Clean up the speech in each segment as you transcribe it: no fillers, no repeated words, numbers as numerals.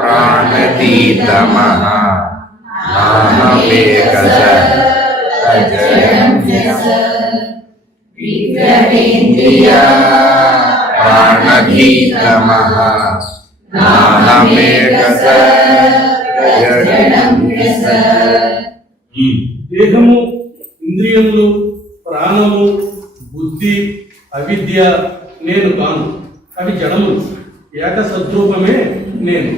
ప్రాణతీతమః నాహమేకస విగ్రహేంద్రియ ప్రాణతీతమః నాహమేకస దేహము, ఇంద్రియములు, ప్రాణము, బుద్ధి, అవిద్య నేను కాను, అవి జడములు. ఏక సద్రూపమే నేను.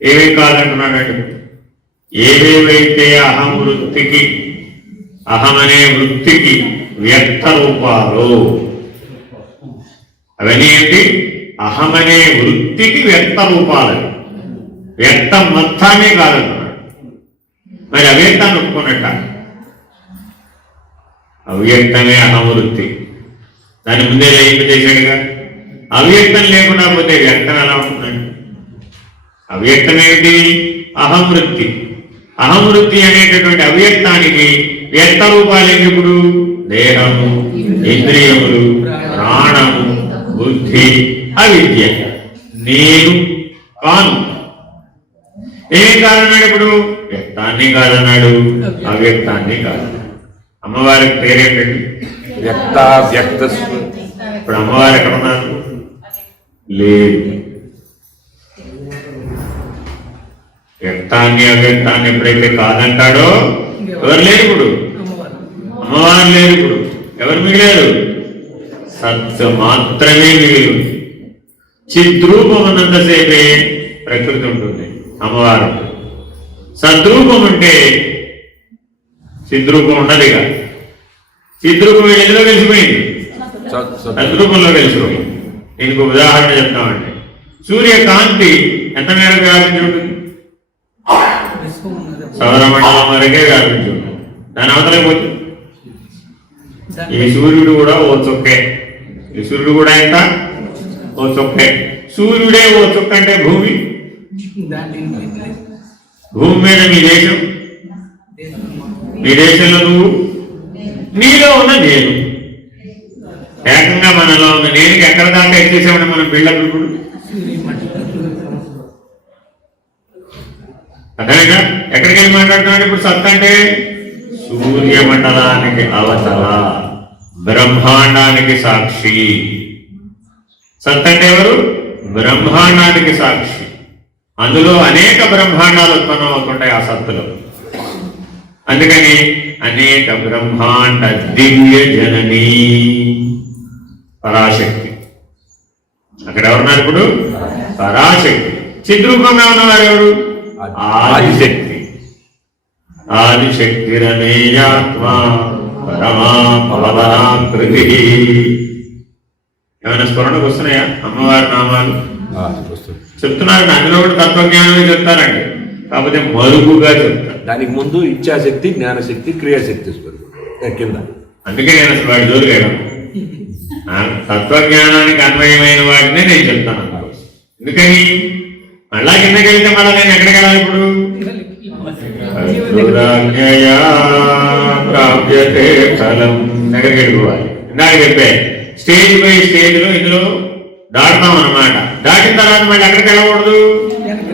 ఏమేం కాదంటున్నాడు? ఏవేవైతే అహం వృత్తికి, అహమనే వృత్తికి వ్యక్త రూపాలు, అవన్నీ ఏంటి? అహమనే వృత్తికి వ్యక్త రూపాలు. వ్యక్తం మొత్తాన్ని కాదంటున్నాడు. మరి అవ్యక్తాన్ని ఒప్పుకున్నట్ట? అవ్యక్తమే అహమవృత్తి. దాని ముందే లయింపు చేశాడుగా. అవ్యక్తం లేకుండా పోతే వ్యక్తం ఎలా ఉంటుందండి? అవ్యక్తం ఏమిటి? అహంవృత్తి. అహంవృత్తి అనేటటువంటి అవ్యక్తానికి వ్యక్త రూపాలు ఇప్పుడు దేహము, ఇంద్రియములు, ప్రాణము, బుద్ధి, అవిద్య. నేను కాను. ఏం కాదన్నాడు ఇప్పుడు? వ్యక్తాన్ని కాదన్నాడు, అవ్యక్తాన్ని కాదన్నాడు. అమ్మవారికి పేరేంటండి? వ్యక్త. ఇప్పుడు అమ్మవారు ఎక్కడ ఉన్నారు? లేదు. వ్యక్తాన్ని అవ్యక్తాన్ని ఎప్పుడైతే కాదంటాడో ఎవరు లేరు ఇప్పుడు? అమ్మవారు లేరు ఇప్పుడు. ఎవరు మిగిలారు? సత్ మాత్రమే మిగిలి. చిద్రూపం ఉన్నంతసేపే ప్రకృతి ఉంటుంది, అమ్మవారు. సద్రూపం ఉంటే చిద్రూపం ఉండదుగా. చిద్రూపం ఎందులో కలిసిపోయింది? సద్రూపంలో కలిసిపోయింది. దీనికి ఉదాహరణ చెప్తామండి. సూర్యకాంతి ఎంత మేరకు వ్యాపించి ఉంటుంది? సౌరమండలం వరకే వ్యాపించి ఉంటుంది. దాని అవతలకి పోతుంది. ఈ సూర్యుడు కూడా ఓ చుక్కే. ఈ సూర్యుడు కూడా ఎంత? ఓ చుక్కే. సూర్యుడే ఓ చుక్క అంటే భూమి. భూమి మీద మీ దేశం, మీ దేశంలో నువ్వు, నీలో ఉన్న నేను. ఏకంగా మనలో ఉన్న నేనుకి ఎక్కడ దాకా ఎక్కేసామని మనం బిల్డప్ ఇప్పుడు. అదేగా ఎక్కడికి వెళ్ళి మాట్లాడుతున్నాడు ఇప్పుడు? సత్ అంటే సూర్యమండలానికి అవతల బ్రహ్మాండానికి సాక్షి. సత్ అంటే ఎవరు? బ్రహ్మాండానికి సాక్షి. అందులో అనేక బ్రహ్మాండాలు ఉత్పన్నం అవుతుంటాయి ఆ సత్తులో. అందుకని అనేక బ్రహ్మాండ దివ్య జననీ పరాశక్తి. అక్కడ ఎవరున్నారు ఇప్పుడు? పరాశక్తి. చిద్రూపంగా ఉన్నవారు ఎవరు? ఆదిశక్తి. ఆదిశక్తిరనేయాత్మ పరమా పవనాకృతి. ఏమైనా స్మరణకు వస్తున్నాయా అమ్మవారి నామాలు? చెప్తున్నారు. అందులో కూడా తత్వజ్ఞానమే చెప్తారండి, కాకపోతే మరుగుగా చెప్తారు. దానికి ముందు ఇచ్ఛాశక్తి, జ్ఞానశక్తి, క్రియాశక్తి కింద. అందుకే నేను అసలు వాడి జోలికి వెళ్ళను. తత్వజ్ఞానానికి అన్వయమైన వాటినే నేను చెప్తాను. ఎందుకని మళ్ళా కిందకి వెళ్తే మళ్ళీ నేను ఎక్కడికి వెళ్ళాలి ఇప్పుడు? ప్రాప్యతే ఫలం దగ్గరికి వెళ్ళిపోవాలి. ఇందాక చెప్పే స్టేజ్ బై స్టేజ్ లో ఇందులో దాటుతాం అన్నమాట. దాటిన తర్వాత మళ్ళీ ఎక్కడికి వెళ్ళకూడదు?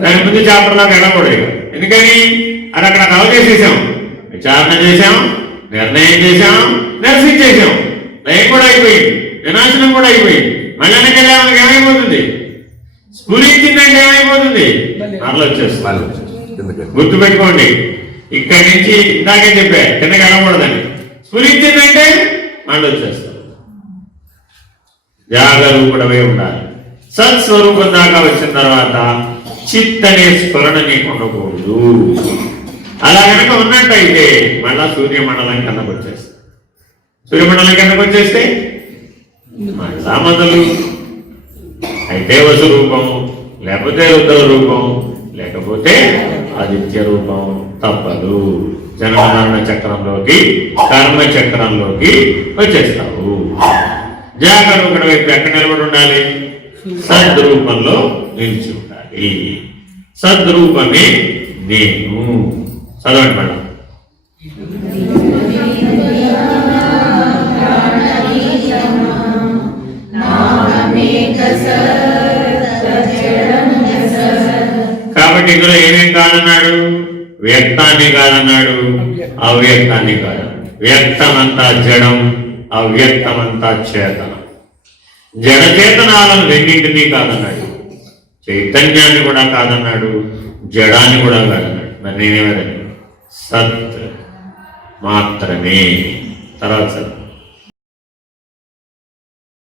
దాని ముందు చాప్టర్లోకి వెళ్ళకూడదు. ఎందుకని అది అక్కడ కవర్ చేసేసాం. విచారణ చేసాం, నిర్ణయం చేసాం, నిరసించేసాం. లయం కూడా అయిపోయింది, వినాశనం కూడా అయిపోయింది. మళ్ళీ వెనకెళ్ళే మనకి ఏమైపోతుంది? స్ఫురించిందంటే ఏమైపోతుంది? మరలు వచ్చేస్తుంది. గుర్తుపెట్టుకోండి, ఇక్కడి నుంచి ఇందాకే చెప్పా కిందకి వెళ్ళకూడదని. స్ఫురించిందంటే మళ్ళీ వచ్చేస్తుంది. జాగరూకుడవే ఉండాలి. సత్స్వరూపం దాకా వచ్చిన తర్వాత చిత్ అనే స్ఫురణ నీకు ఉండకూడదు. అలా కనుక ఉన్నట్టయితే మళ్ళా సూర్యమండలం కిందకు వచ్చేస్తుంది. సూర్యమండలం కిందకు వచ్చేస్తే మళ్ళా మొదలు అయితే వసురూపము, లేకపోతే రుద్ర రూపం, లేకపోతే ఆదిత్య రూపం. తప్పదు. జన్మ మరణ చక్రంలోకి, కర్మ చక్రంలోకి వచ్చేస్తావు. జాగరూకుడు వైపు ఎక్కడ నిలబడి ఉండాలి? సద్రూపంలో నిలిచి ఉండాలి. సద్రూపమే నేను. చదవండి మేడం. నామేక సత్ కాబట్టి ఇందులో ఏమేం కాదన్నాడు? వ్యక్తాన్ని కాదన్నాడు, అవ్యక్తాన్ని కాదు. వ్యక్తమంతా జడం, అవ్యక్తమంతా చేతనం. జడచేతనాలను రెండింటినీ కాదన్నాడు, చైతన్యాన్ని కూడా కాదన్నాడు, జడాన్ని కూడా కాదన్నాడు. మరి నేనేమని? సత్ మాత్రమే. తర్వాత సత్